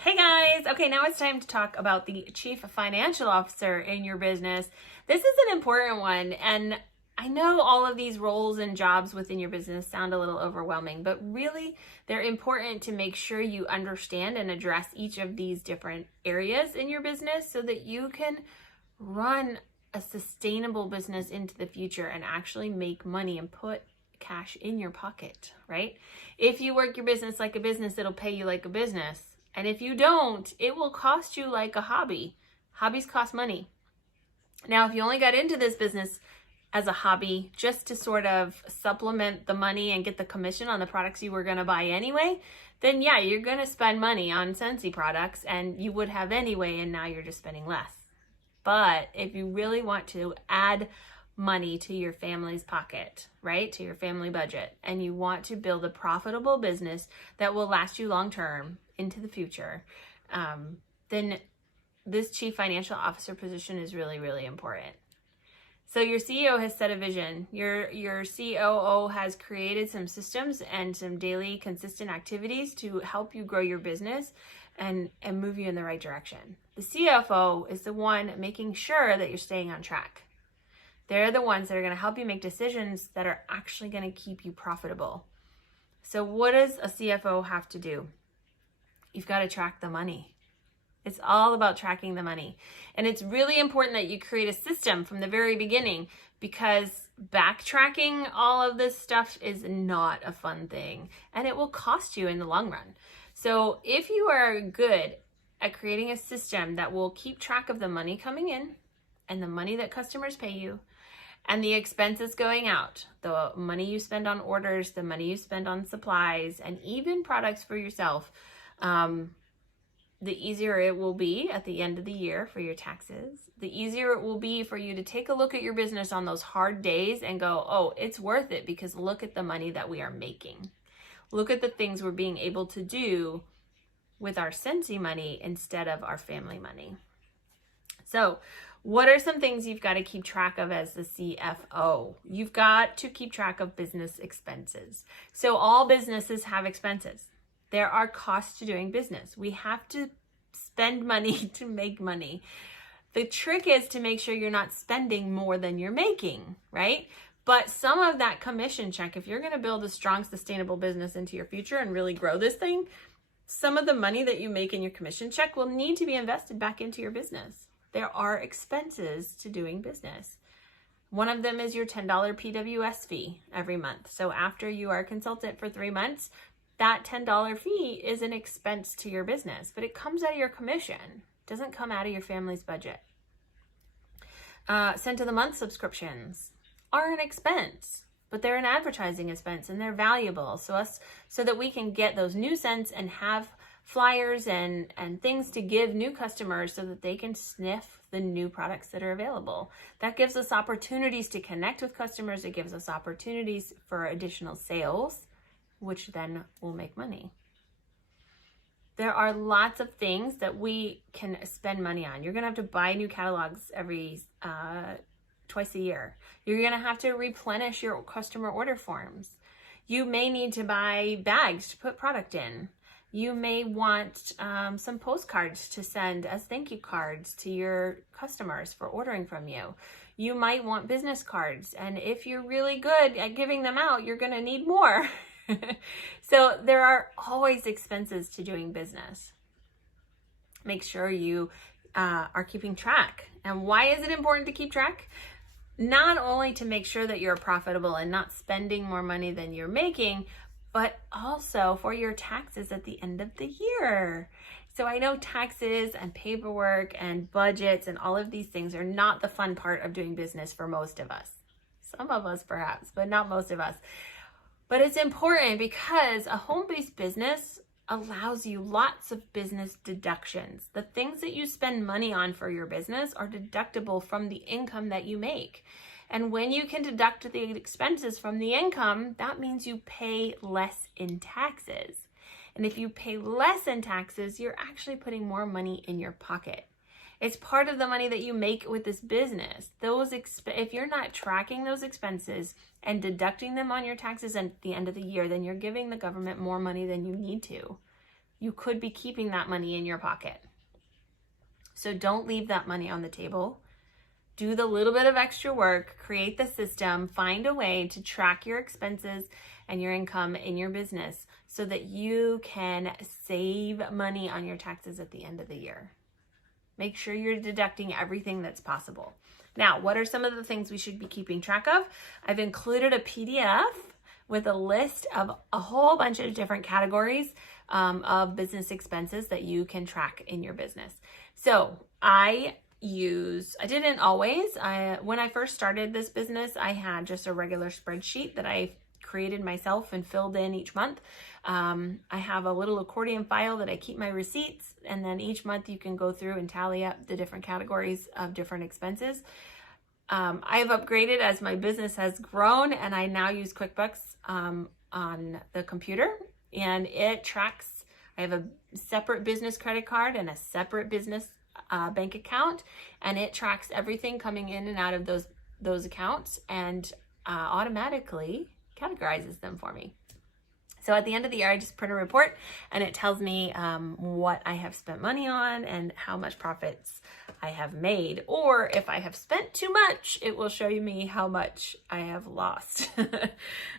Hey guys! Okay, now it's time to talk about the chief financial officer in your business. This is an important one, and I know all of these roles and jobs within your business sound a little overwhelming, but really they're important to make sure you understand and address each of these different areas in your business so that you can run a sustainable business into the future and actually make money and put cash in your pocket, right? If you work your business like a business, it'll pay you like a business. And if you don't, it will cost you like a hobby. Hobbies cost money. Now, if you only got into this business as a hobby just to sort of supplement the money and get the commission on the products you were going to buy anyway, then yeah, you're going to spend money on Scentsy products and you would have anyway, and now you're just spending less. But if you really want to add money to your family's pocket, right, to your family budget, and you want to build a profitable business that will last you long term into the future, then this chief financial officer position is really, really important. So your CEO has set a vision. Your COO has created some systems and some daily consistent activities to help you grow your business and move you in the right direction. The CFO is the one making sure that you're staying on track. They're the ones that are going to help you make decisions that are actually going to keep you profitable. So what does a CFO have to do? You've got to track the money. It's all about tracking the money. And it's really important that you create a system from the very beginning, because backtracking all of this stuff is not a fun thing and it will cost you in the long run. So if you are good at creating a system that will keep track of the money coming in and the money that customers pay you and the expenses going out, the money you spend on orders, the money you spend on supplies, and even products for yourself, the easier it will be at the end of the year for your taxes. The easier it will be for you to take a look at your business on those hard days and go, oh, it's worth it because look at the money that we are making. Look at the things we're being able to do with our Scentsy money instead of our family money. So what are some things you've got to keep track of as the CFO? You've got to keep track of business expenses. So all businesses have expenses. There are costs to doing business. We have to spend money to make money. The trick is to make sure you're not spending more than you're making, right? But some of that commission check, if you're going to build a strong, sustainable business into your future and really grow this thing, some of the money that you make in your commission check will need to be invested back into your business. There are expenses to doing business. One of them is your $10 PWS fee every month. So after you are a consultant for 3 months, that $10 fee is an expense to your business, but it comes out of your commission. It doesn't come out of your family's budget. Scent of the month subscriptions are an expense, but they're an advertising expense and they're valuable. So that we can get those new scents and have flyers and things to give new customers so that they can sniff the new products that are available. That gives us opportunities to connect with customers. It gives us opportunities for additional sales, which then will make money. There are lots of things that we can spend money on. You're going to have to buy new catalogs every twice a year. You're going to have to replenish your customer order forms. You may need to buy bags to put product in. You may want some postcards to send as thank you cards to your customers for ordering from you. You might want business cards, and if you're really good at giving them out, you're going to need more. So there are always expenses to doing business. Make sure you are keeping track. And why is it important to keep track? Not only to make sure that you're profitable and not spending more money than you're making, but also for your taxes at the end of the year. So I know taxes and paperwork and budgets and all of these things are not the fun part of doing business for most of us. Some of us perhaps, but not most of us. But it's important because a home-based business allows you lots of business deductions. The things that you spend money on for your business are deductible from the income that you make. And when you can deduct the expenses from the income, that means you pay less in taxes. And if you pay less in taxes, you're actually putting more money in your pocket. It's part of the money that you make with this business. If you're not tracking those expenses and deducting them on your taxes at the end of the year, then you're giving the government more money than you need to. You could be keeping that money in your pocket. So don't leave that money on the table. Do the little bit of extra work, create the system, find a way to track your expenses and your income in your business so that you can save money on your taxes at the end of the year. Make sure you're deducting everything that's possible. Now, what are some of the things we should be keeping track of? I've included a PDF with a list of a whole bunch of different categories of business expenses that you can track in your business. So I didn't always. When I first started this business, I had just a regular spreadsheet that I created myself and filled in each month. I have a little accordion file that I keep my receipts, and then each month you can go through and tally up the different categories of different expenses. I have upgraded as my business has grown, and I now use QuickBooks on the computer, and it tracks. I have a separate business credit card and a separate business bank account, and it tracks everything coming in and out of those accounts and automatically categorizes them for me. So at the end of the year, I just print a report and it tells me what I have spent money on and how much profits I have made. Or if I have spent too much, it will show me how much I have lost.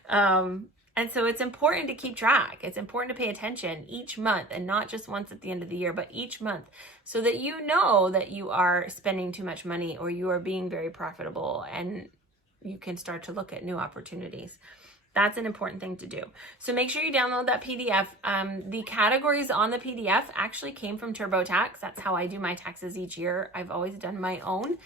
And so it's important to keep track. It's important to pay attention each month, and not just once at the end of the year, but each month, so that you know that you are spending too much money or you are being very profitable, and you can start to look at new opportunities. That's an important thing to do. So make sure you download that PDF. The categories on the PDF actually came from TurboTax. That's how I do my taxes each year. I've always done my own.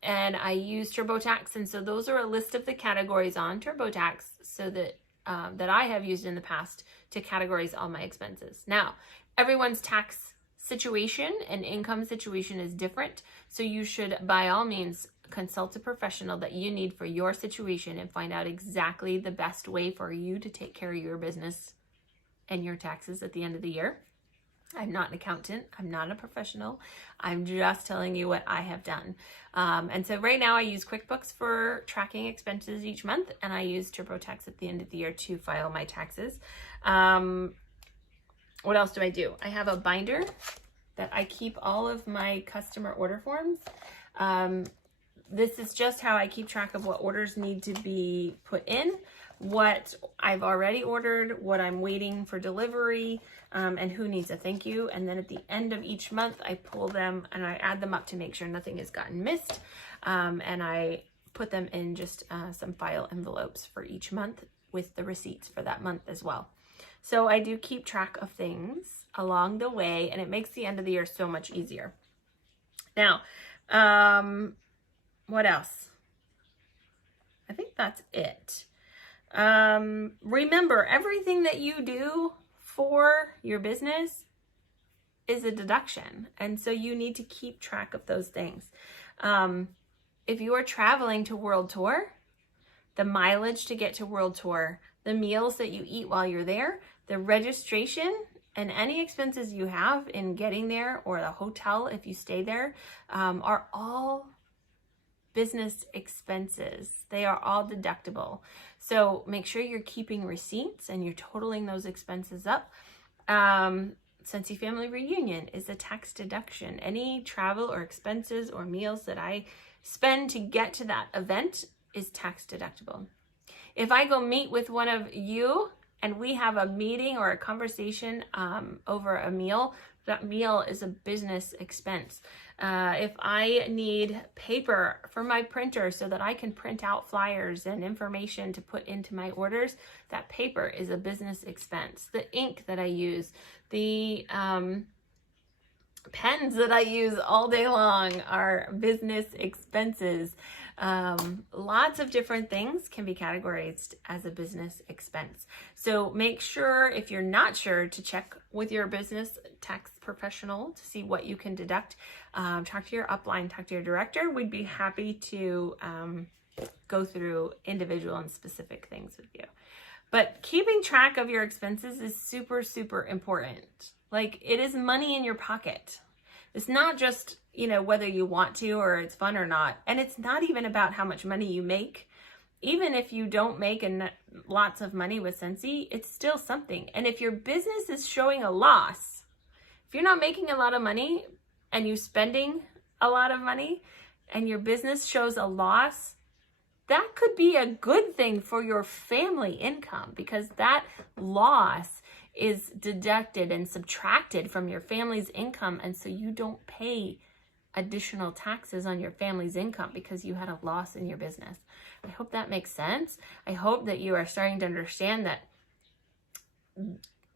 And I use TurboTax. And so those are a list of the categories on TurboTax so that I have used in the past to categorize all my expenses. Now, everyone's tax situation and income situation is different. So you should, by all means, consult a professional that you need for your situation and find out exactly the best way for you to take care of your business and your taxes at the end of the year. I'm not an accountant. I'm not a professional. I'm just telling you what I have done. And so right now I use QuickBooks for tracking expenses each month, and I use TurboTax at the end of the year to file my taxes. What else do I do? I have a binder that I keep all of my customer order forms. This is just how I keep track of what orders need to be put in, what I've already ordered, what I'm waiting for delivery, and who needs a thank you. And then at the end of each month, I pull them and I add them up to make sure nothing has gotten missed. And I put them in just some file envelopes for each month with the receipts for that month as well. So I do keep track of things along the way, and it makes the end of the year so much easier. Now, what else? I think that's it. Remember, everything that you do for your business is a deduction. And so you need to keep track of those things. If you are traveling to World Tour, the mileage to get to World Tour, the meals that you eat while you're there, the registration, and any expenses you have in getting there, or the hotel if you stay there, are all business expenses. They are all deductible. So make sure you're keeping receipts and you're totaling those expenses up. Scentsy Family Reunion is a tax deduction. Any travel or expenses or meals that I spend to get to that event is tax deductible. If I go meet with one of you and we have a meeting or a conversation over a meal, that meal is a business expense. If I need paper for my printer so that I can print out flyers and information to put into my orders, that paper is a business expense. The ink that I use, the pens that I use all day long are business expenses. Lots of different things can be categorized as a business expense. So make sure, if you're not sure, to check with your business tax professional to see what you can deduct. Talk to your upline, talk to your director. We'd be happy to go through individual and specific things with you. But keeping track of your expenses is super, super important. Like, it is money in your pocket. It's not just, whether you want to or it's fun or not. And it's not even about how much money you make. even if you don't make lots of money with Scentsy, it's still something. And if your business is showing a loss, if you're not making a lot of money and you're spending a lot of money and your business shows a loss, that could be a good thing for your family income, because that loss is deducted and subtracted from your family's income. And so you don't pay additional taxes on your family's income because you had a loss in your business. I hope that makes sense. I hope that you are starting to understand that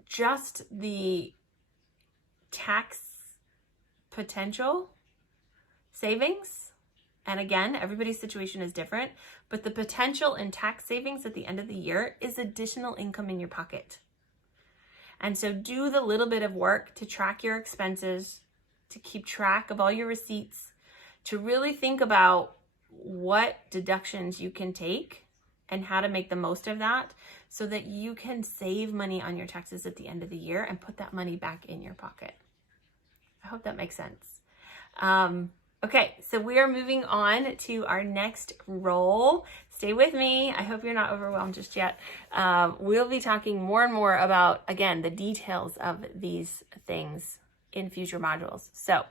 just the tax potential savings, and again, everybody's situation is different, but the potential in tax savings at the end of the year is additional income in your pocket. And so do the little bit of work to track your expenses, to keep track of all your receipts, to really think about what deductions you can take and how to make the most of that so that you can save money on your taxes at the end of the year and put that money back in your pocket. I hope that makes sense. Okay, so we are moving on to our next role. Stay with me. I hope you're not overwhelmed just yet. We'll be talking more and more about, again, the details of these things in future modules. So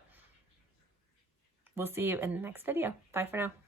we'll see you in the next video. Bye for now.